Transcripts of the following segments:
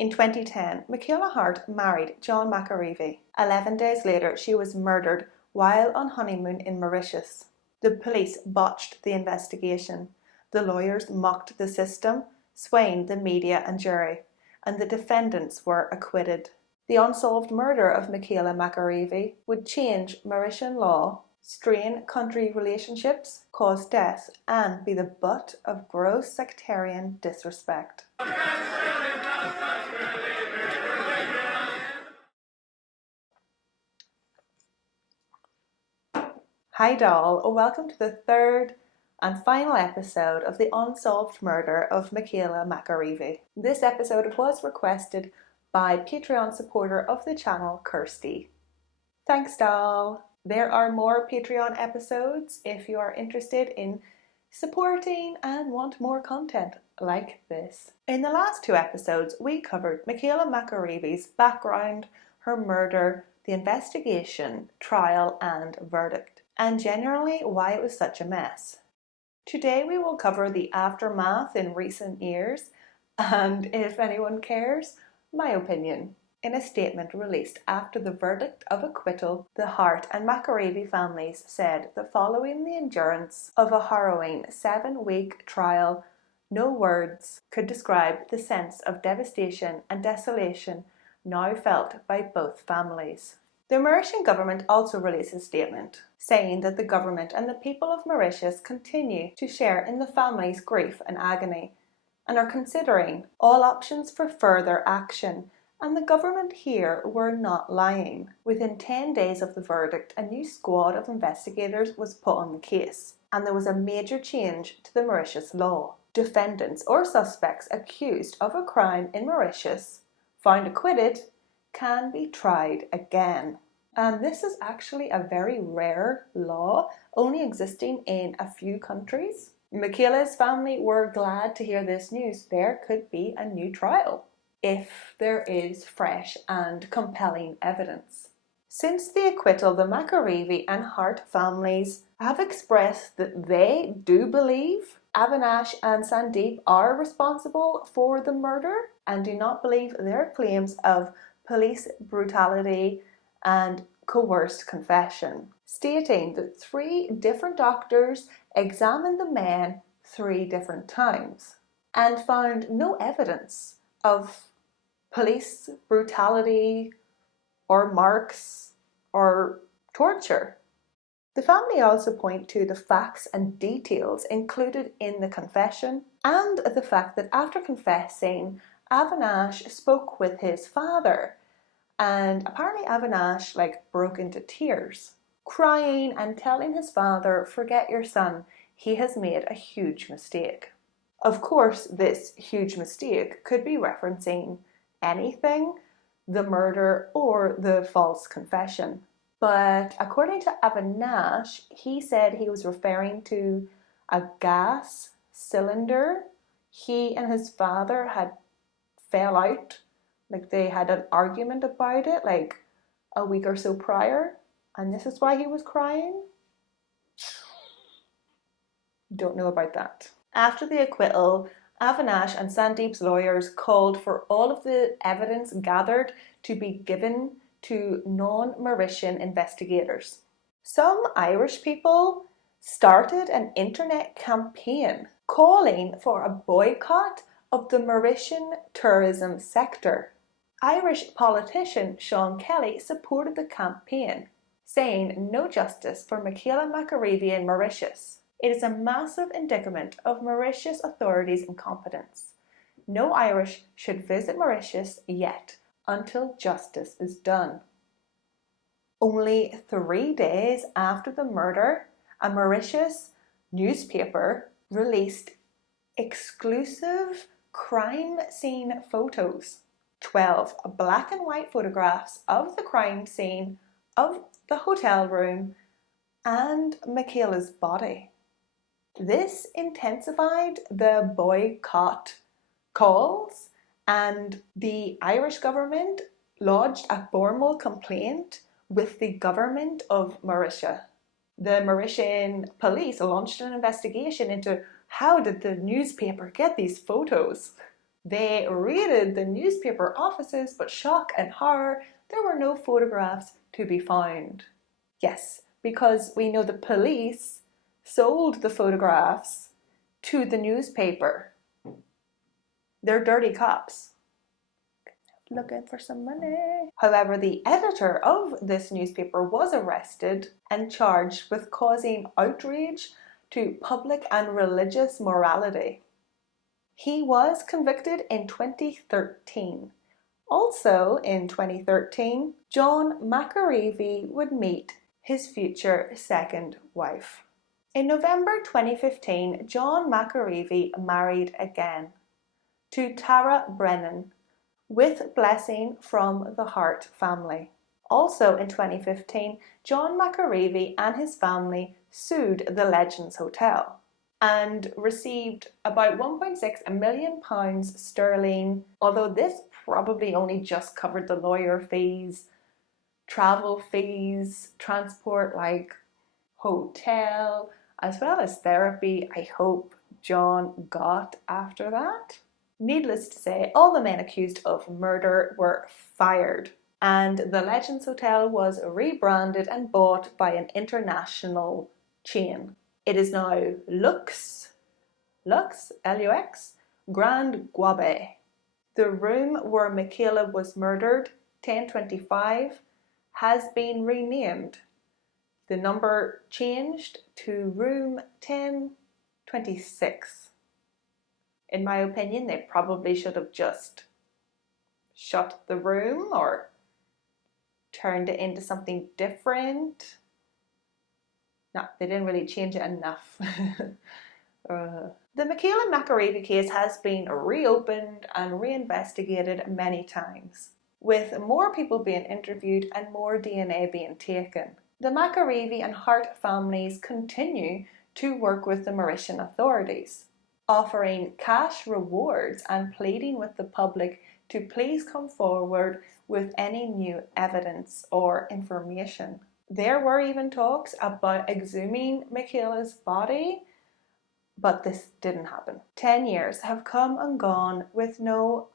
In 2010, Michaela Harte married John McAreavey. 11 days later, she was murdered while on honeymoon in Mauritius. The police botched the investigation. The lawyers mocked the system, swaying the media and jury, and the defendants were acquitted. The unsolved murder of Michaela McAreavey would change Mauritian law, strain country relationships, cause death, and be the butt of gross sectarian disrespect. Hi doll, welcome to the third and final episode of the unsolved murder of Michaela McAreavey. This episode was requested by Patreon supporter of the channel, Kirsty. Thanks doll! There are more Patreon episodes if you are interested in supporting and want more content like this. In the last two episodes, we covered Michaela McAreavey's background, her murder, the investigation, trial and verdict, and generally why it was such a mess. Today we will cover the aftermath in recent years and, if anyone cares, my opinion. In a statement released after the verdict of acquittal, the Harte and McAreavey families said that following the endurance of a harrowing 7-week trial, no words could describe the sense of devastation and desolation now felt by both families. The Mauritian government also released a statement saying that the government and the people of Mauritius continue to share in the family's grief and agony and are considering all options for further action, and the government here were not lying. Within 10 days of the verdict, a new squad of investigators was put on the case, and there was a major change to the Mauritius law. Defendants or suspects accused of a crime in Mauritius, found acquitted, can be tried again. And this is actually a very rare law, only existing in a few countries. Michaela's family were glad to hear this news. There could be a new trial if there is fresh and compelling evidence. Since the acquittal, the McAreavey and Harte families have expressed that they do believe Avinash and Sandeep are responsible for the murder and do not believe their claims of police brutality and coerced confession, stating that 3 different doctors examined the men 3 different times and found no evidence of police brutality or marks or torture. The family also point to the facts and details included in the confession and the fact that after confessing, Avinash spoke with his father, and apparently Avinash broke into tears, crying and telling his father, "Forget your son, he has made a huge mistake." Of course, this huge mistake could be referencing anything, the murder or the false confession. But according to Avinash, he said he was referring to a gas cylinder. He and his father had fell out, they had an argument about it a week or so prior, and this is why he was crying. Don't know about that. After the acquittal, Avinash and Sandeep's lawyers called for all of the evidence gathered to be given to non-Mauritian investigators. Some Irish people started an internet campaign calling for a boycott of the Mauritian tourism sector. Irish politician Sean Kelly supported the campaign, saying no justice for Michaela McAreavey in Mauritius. It is a massive indictment of Mauritius authorities' incompetence. No Irish should visit Mauritius yet until justice is done. Only 3 days after the murder, a Mauritius newspaper released exclusive crime scene photos. 12 black and white photographs of the crime scene, of the hotel room, and Michaela's body. This intensified the boycott calls, and the Irish government lodged a formal complaint with the government of Mauritius. The Mauritian police launched an investigation into how did the newspaper get these photos. They raided the newspaper offices, but shock and horror, there were no photographs to be found. Yes, because we know the police sold the photographs to the newspaper. They're dirty cops. Looking for some money. However, the editor of this newspaper was arrested and charged with causing outrage to public and religious morality. He was convicted in 2013. Also in 2013, John McAreavey would meet his future second wife. In November 2015, John McAreavey married again to Tara Brennan, with blessing from the Harte family. Also in 2015, John McAreavey and his family sued the Legends Hotel and received about £1.6 million sterling, although this probably only just covered the lawyer fees, travel fees, transport like hotel, as well as therapy I hope John got after that. Needless to say, all the men accused of murder were fired, and the Legends Hotel was rebranded and bought by an international chain. It is now Lux, L-U-X, Grand Guabe. The room where Michaela was murdered, 1025, has been renamed. The number changed to room 1026. In my opinion, they probably should have just shut the room or turned it into something different. No, they didn't really change it enough. The Michaela McAreavey case has been reopened and reinvestigated many times, with more people being interviewed and more DNA being taken. The McAreavey and Harte families continue to work with the Mauritian authorities, offering cash rewards and pleading with the public to please come forward with any new evidence or information. There were even talks about exhuming Michaela's body, but this didn't happen. 10 years have come and gone with no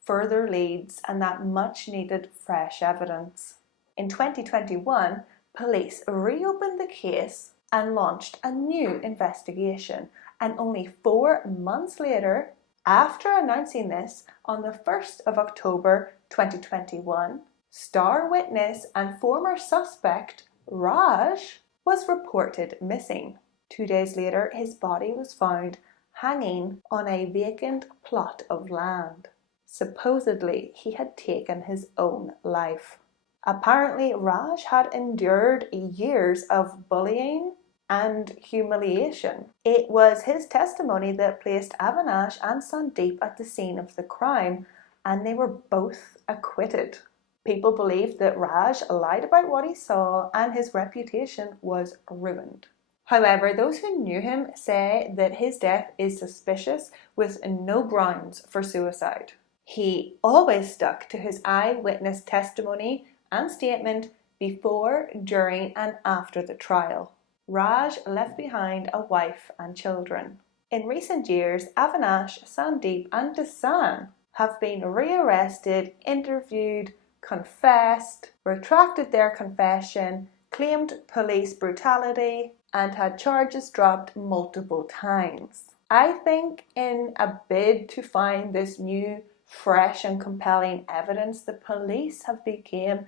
further leads and that much needed fresh evidence. In 2021, police reopened the case and launched a new investigation. And only 4 months later, after announcing this on the 1st of October 2021, star witness and former suspect Raj was reported missing. 2 days later, his body was found hanging on a vacant plot of land. Supposedly, he had taken his own life. Apparently, Raj had endured years of bullying and humiliation. It was his testimony that placed Avinash and Sandeep at the scene of the crime, and they were both acquitted. People believed that Raj lied about what he saw and his reputation was ruined. However, those who knew him say that his death is suspicious with no grounds for suicide. He always stuck to his eyewitness testimony and statement before, during and after the trial. Raj left behind a wife and children. In recent years, Avinash, Sandeep and Dasan have been rearrested, interviewed, confessed, retracted their confession, claimed police brutality and had charges dropped multiple times. I think in a bid to find this new, fresh and compelling evidence, the police have become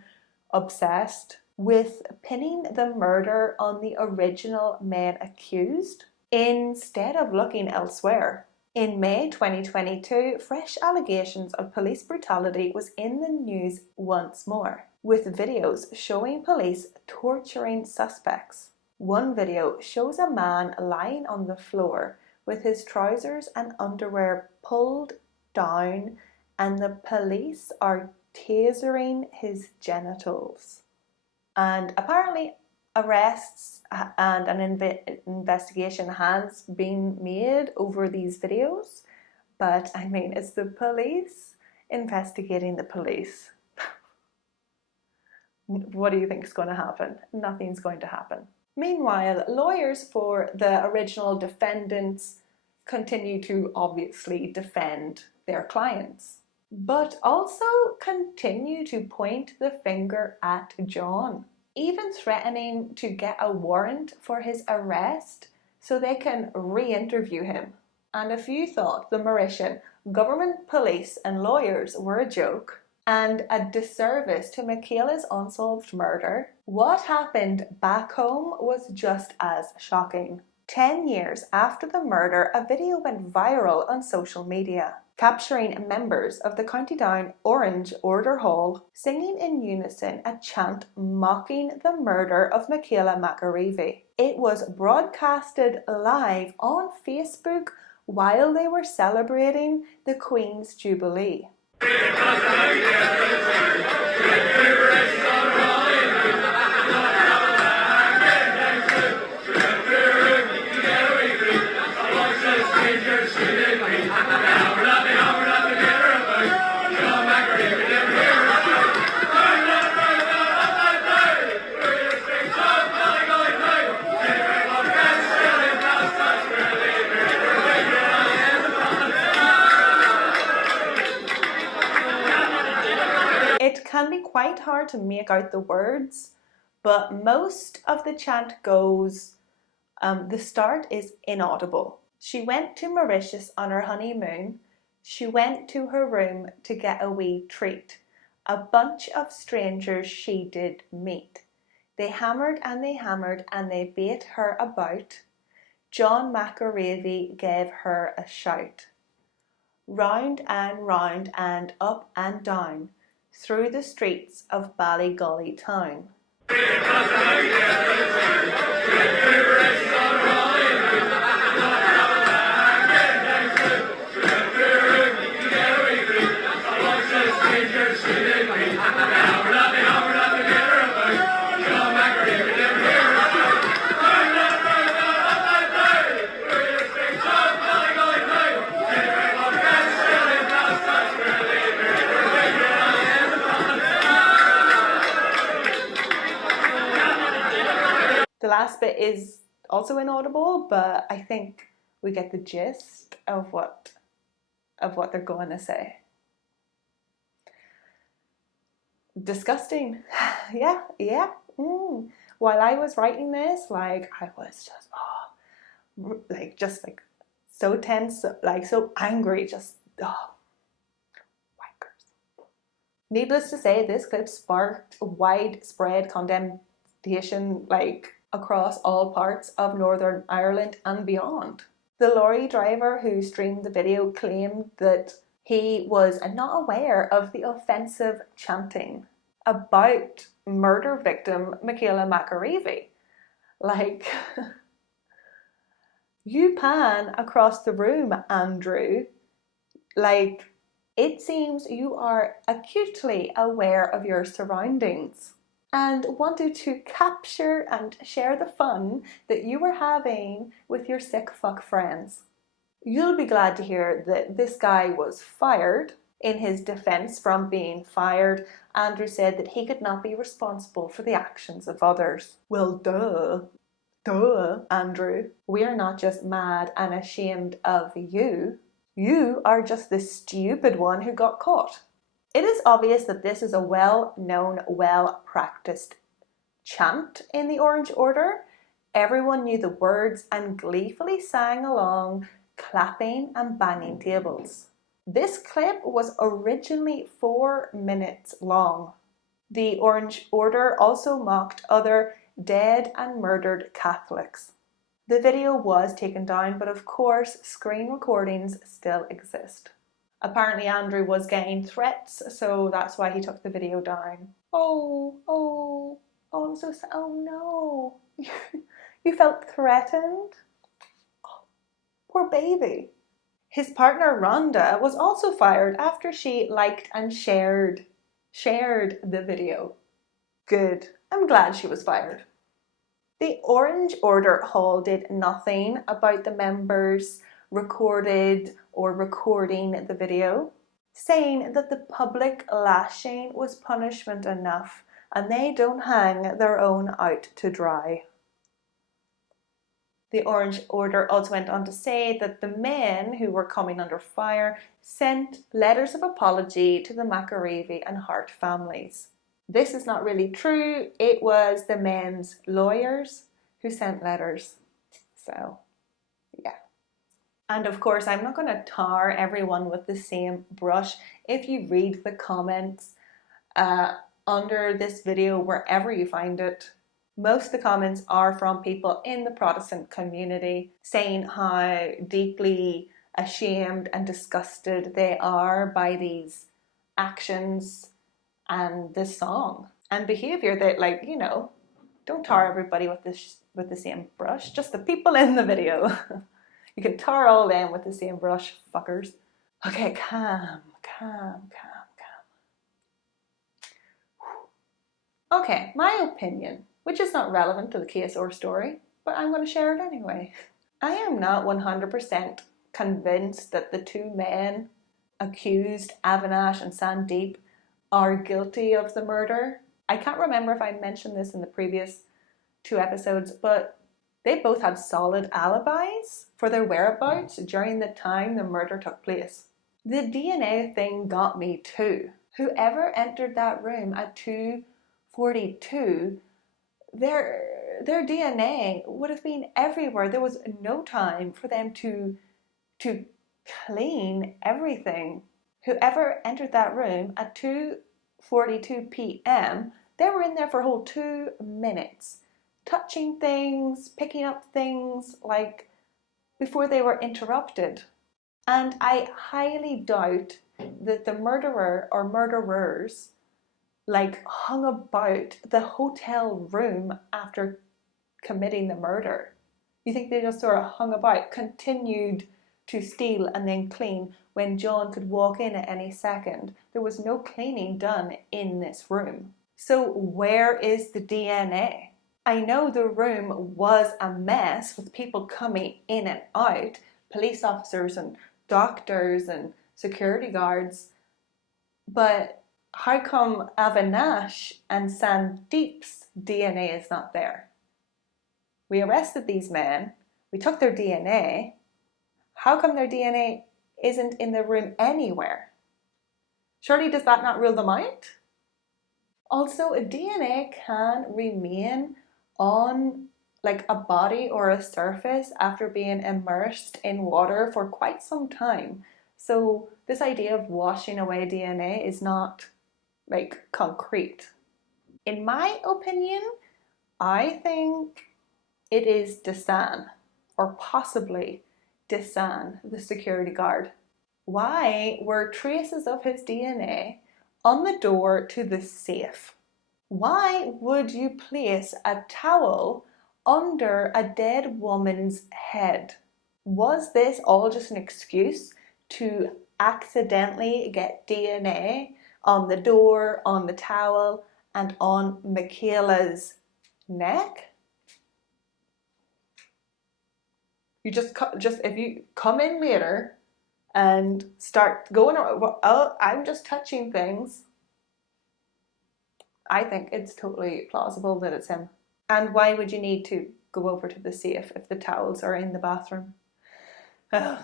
obsessed with pinning the murder on the original men accused instead of looking elsewhere. In May 2022, fresh allegations of police brutality was in the news once more, with videos showing police torturing suspects. One video shows a man lying on the floor with his trousers and underwear pulled down, and the police are tasering his genitals. And apparently arrests and an investigation has been made over these videos, but I mean, it's the police investigating the police. What do you think is going to happen? Nothing's going to happen. Meanwhile, lawyers for the original defendants continue to obviously defend their clients, but also continue to point the finger at John, even threatening to get a warrant for his arrest so they can re-interview him. And if you thought the Mauritian government, police and lawyers were a joke and a disservice to Michaela's unsolved murder, what happened back home was just as shocking. 10 years after the murder, a video went viral on social media, capturing members of the County Down Orange Order Hall singing in unison a chant mocking the murder of Michaela McAreavey. It was broadcasted live on Facebook while they were celebrating the Queen's Jubilee. It can be quite hard to make out the words, but most of the chant goes, the start is inaudible. She went to Mauritius on her honeymoon. She went to her room to get a wee treat. A bunch of strangers she did meet. They hammered and they beat her about. John McAreavey gave her a shout. Round and up and down, through the streets of Ballygully town. The last bit is also inaudible, but I think we get the gist of what they're going to say. Disgusting. yeah. While I was writing this, I was just so tense, so angry, wankers. Needless to say, this clip sparked widespread condemnation, across all parts of Northern Ireland and beyond. The lorry driver who streamed the video claimed that he was not aware of the offensive chanting about murder victim Michaela McAreavey. You pan across the room, Andrew. It seems you are acutely aware of your surroundings and wanted to capture and share the fun that you were having with your sick fuck friends. You'll be glad to hear that this guy was fired. In his defense from being fired, Andrew said that he could not be responsible for the actions of others. Well, duh, Andrew. We're not just mad and ashamed of you. You are just the stupid one who got caught. It is obvious that this is a well-known, well-practiced chant in the Orange Order. Everyone knew the words and gleefully sang along, clapping and banging tables. This clip was originally 4 minutes long. The Orange Order also mocked other dead and murdered Catholics. The video was taken down, but of course, screen recordings still exist. Apparently Andrew was getting threats, so that's why he took the video down. Oh, I'm so sad. Oh no. You felt threatened? Oh, poor baby. His partner Rhonda was also fired after she liked and shared the video. Good. I'm glad she was fired. The Orange Order Hall did nothing about the members recording the video, saying that the public lashing was punishment enough and they don't hang their own out to dry. The Orange Order also went on to say that the men who were coming under fire sent letters of apology to the McAreavey and Harte families. This is not really true. It was the men's lawyers who sent letters. So, yeah. And of course, I'm not going to tar everyone with the same brush. If you read the comments under this video, wherever you find it, most of the comments are from people in the Protestant community saying how deeply ashamed and disgusted they are by these actions and this song and behavior that, like, you know, don't tar everybody with the same brush, just the people in the video. You can tar all them with the same brush, fuckers. Okay, calm. Okay, my opinion, which is not relevant to the case or story, but I'm going to share it anyway. I am not 100% convinced that the two men accused, Avinash and Sandeep, are guilty of the murder. I can't remember if I mentioned this in the previous 2 episodes, but they both had solid alibis for their whereabouts during the time the murder took place. The DNA thing got me too. Whoever entered that room at 2:42, their DNA would have been everywhere. There was no time for them to clean everything. Whoever entered that room at 2:42 p.m., they were in there for a whole 2 minutes, touching things, picking up things, like, before they were interrupted. And I highly doubt that the murderer or murderers, like, hung about the hotel room after committing the murder. You think they just sort of hung about, continued to steal and then clean when John could walk in at any second? There was no cleaning done in this room. So where is the DNA? I know the room was a mess with people coming in and out, police officers and doctors and security guards, but how come Avinash and Sandeep's DNA is not there? We arrested these men, we took their DNA. How come their DNA isn't in the room anywhere? Surely does that not rule them out? Also, DNA can remain on, like, a body or a surface after being immersed in water for quite some time. So this idea of washing away DNA is not, like, concrete. In my opinion, I think it is Desan, or possibly Desan, the security guard. Why were traces of his DNA on the door to the safe? Why would you place a towel under a dead woman's head? Was this all just an excuse to accidentally get DNA on the door, on the towel, and on Michaela's neck? You just if you come in later and start going, oh, I'm just touching things, I think it's totally plausible that it's him. And why would you need to go over to the safe if the towels are in the bathroom? Ugh.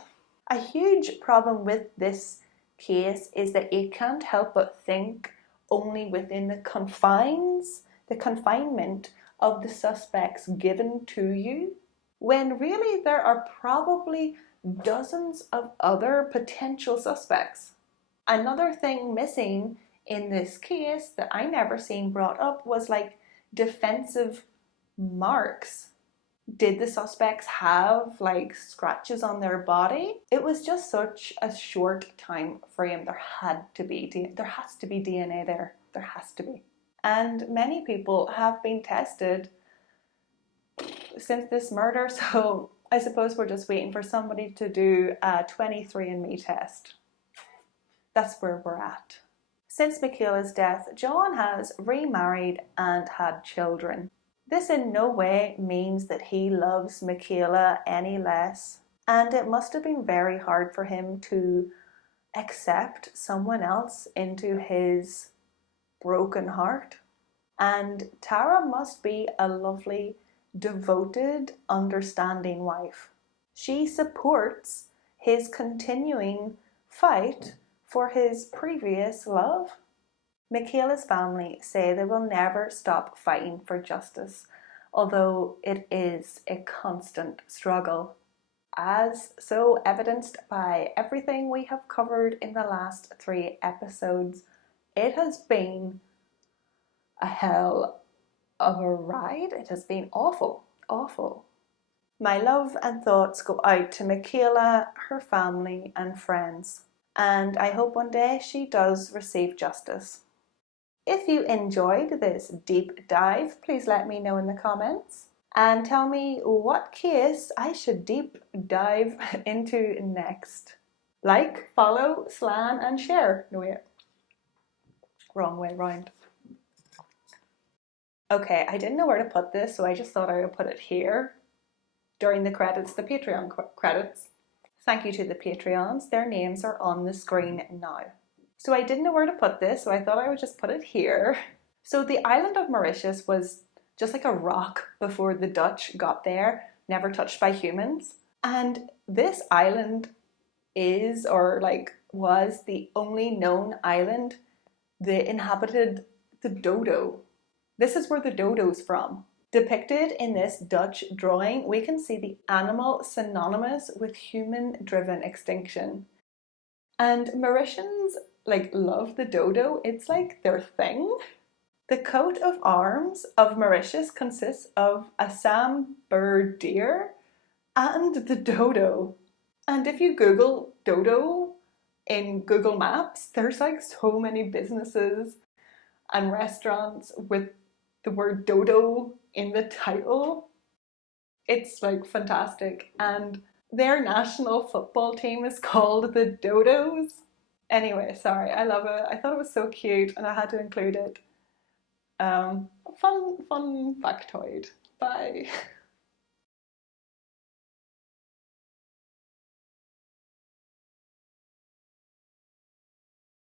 A huge problem with this case is that you can't help but think only within the confinement of the suspects given to you, when really there are probably dozens of other potential suspects. Another thing missing in this case that I never seen brought up was, like, defensive marks. Did the suspects have, like, scratches on their body? It was just such a short time frame. There has to be DNA there. There has to be. And many people have been tested since this murder, so I suppose we're just waiting for somebody to do a 23andMe test. That's where we're at. Since Michaela's death, John has remarried and had children. This in no way means that he loves Michaela any less, and it must have been very hard for him to accept someone else into his broken heart. And Tara must be a lovely, devoted, understanding wife. She supports his continuing fight for his previous love. Michaela's family say they will never stop fighting for justice, although it is a constant struggle, as so evidenced by everything we have covered in the last 3 episodes. It has been a hell of a ride. It has been awful, awful. My love and thoughts go out to Michaela, her family and friends, and I hope one day she does receive justice. If you enjoyed this deep dive, please let me know in the comments and tell me what case I should deep dive into next. Like, follow, slan and share. No, wait, wrong way round. Okay, I didn't know where to put this, so I just thought I would put it here during the credits, the Patreon credits. Thank you to the Patreons. Their names are on the screen now. So I didn't know where to put this, so I thought I would just put it here. So the island of Mauritius was just like a rock before the Dutch got there, never touched by humans. And this island is, or like was, the only known island that inhabited the dodo. This is where the dodo's from. Depicted in this Dutch drawing, we can see the animal synonymous with human-driven extinction. And Mauritians love the dodo. It's like their thing. The coat of arms of Mauritius consists of a sambir deer and the dodo. And if you Google dodo in Google Maps, there's like so many businesses and restaurants with the word dodo in the title. It's like fantastic. And their national football team is called the Dodos. Anyway, sorry, I love it. I thought it was so cute and I had to include it. Fun factoid. Bye.